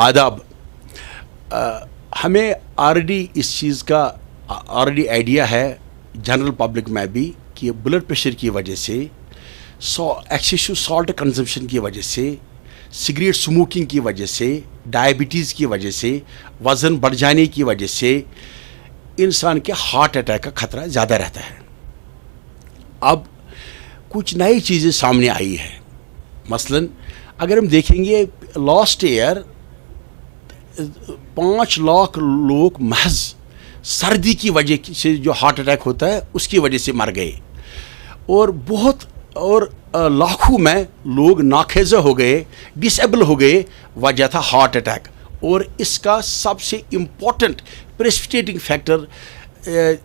आदाब। हमें ऑलरेडी इस चीज़ का ऑलरेडी आइडिया है जनरल पब्लिक में भी कि ब्लड प्रेशर की वजह से, एक्सेसिव सॉल्ट कंजम्पशन की वजह से, सिगरेट स्मोकिंग की वजह से, डायबिटीज़ की वजह से, वज़न बढ़ जाने की वजह से इंसान के हार्ट अटैक का ख़तरा ज़्यादा रहता है। अब कुछ नई चीज़ें सामने आई है। मसलन अगर हम देखेंगे लास्ट ईयर 5 लाख लोग महज सर्दी की वजह से जो हार्ट अटैक होता है उसकी वजह से मर गए, और लाखों में लोग नाखेज़ हो गए, डिसेबल हो गए, वजह था हार्ट अटैक। और इसका सबसे इम्पोर्टेंट प्रेसिपिटेटिंग फैक्टर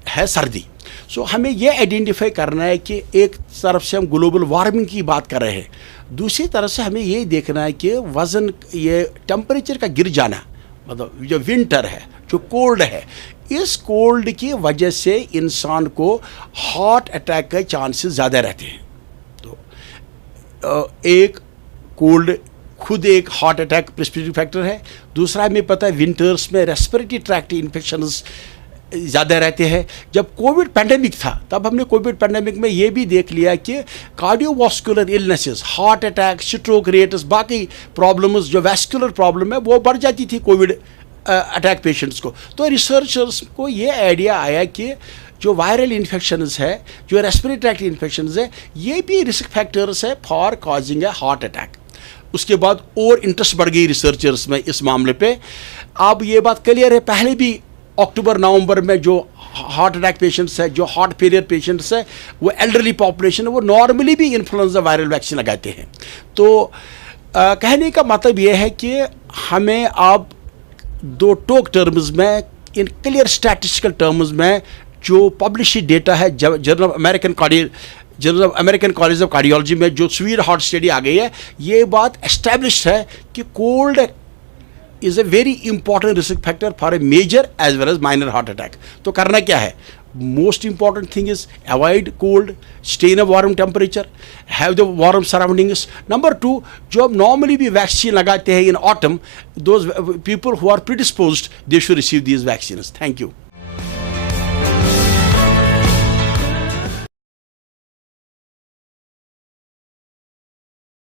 है सर्दी। सो हमें यह आइडेंटिफाई करना है कि एक तरफ से हम ग्लोबल वार्मिंग की बात कर रहे हैं, दूसरी तरफ से हमें ये देखना है कि वज़न, ये टेम्परेचर का गिर जाना, मतलब जो विंटर है, जो कोल्ड है, इस कोल्ड की वजह से इंसान को हार्ट अटैक के चांसेस ज़्यादा रहते हैं। तो एक कोल्ड खुद एक हार्ट अटैक प्रेसिपिटेटिंग फैक्टर है। दूसरा हमें पता है विंटर्स में रेस्पिरेटरी ट्रैक्ट इन्फेक्शंस ज़्यादा रहते हैं। जब कोविड पैंडेमिक था तब हमने कोविड पैंडेमिक में ये भी देख लिया कि cardiovascular illnesses, heart attack, stroke rates, बाकी प्रॉब्लम्स, जो वैस्कुलर प्रॉब्लम है वो बढ़ जाती थी कोविड अटैक पेशेंट्स को। तो रिसर्चर्स को ये आइडिया आया कि जो वायरल इन्फेक्शंस है, जो रेस्पिरेटरी ट्रैक्ट इन्फेक्शंस है, ये भी रिस्क फैक्टर्स है for causing A heart attack. उसके बाद और इंटरेस्ट बढ़ गई रिसर्चर्स में इस मामले पे। अब ये बात क्लियर है, पहले भी अक्टूबर नवंबर में जो हार्ट अटैक पेशेंट्स है, जो हार्ट फेलियर पेशेंट्स है, वो एल्डरली पॉपुलेशन है, वो नॉर्मली भी इन्फ्लुएंजा वायरल वैक्सीन लगाते हैं। तो कहने का मतलब ये है कि हमें अब दो टोक टर्म्स में, इन क्लियर स्टैटिस्टिकल टर्म्स में, जो पब्लिश डेटा है journal American college of cardiology में जो स्वीड हार्ट स्टडी आ गई है, ये बात एस्टैब्लिश्ड है कि cold is a very important risk factor for a major as well as minor heart attack. तो करना क्या है? Most important thing is avoid cold, stay in a warm temperature, have the warm surroundings. Number 2, जो हम normally भी vaccine लगाते हैं in autumn, those people who are predisposed, they should receive these vaccines. Thank you.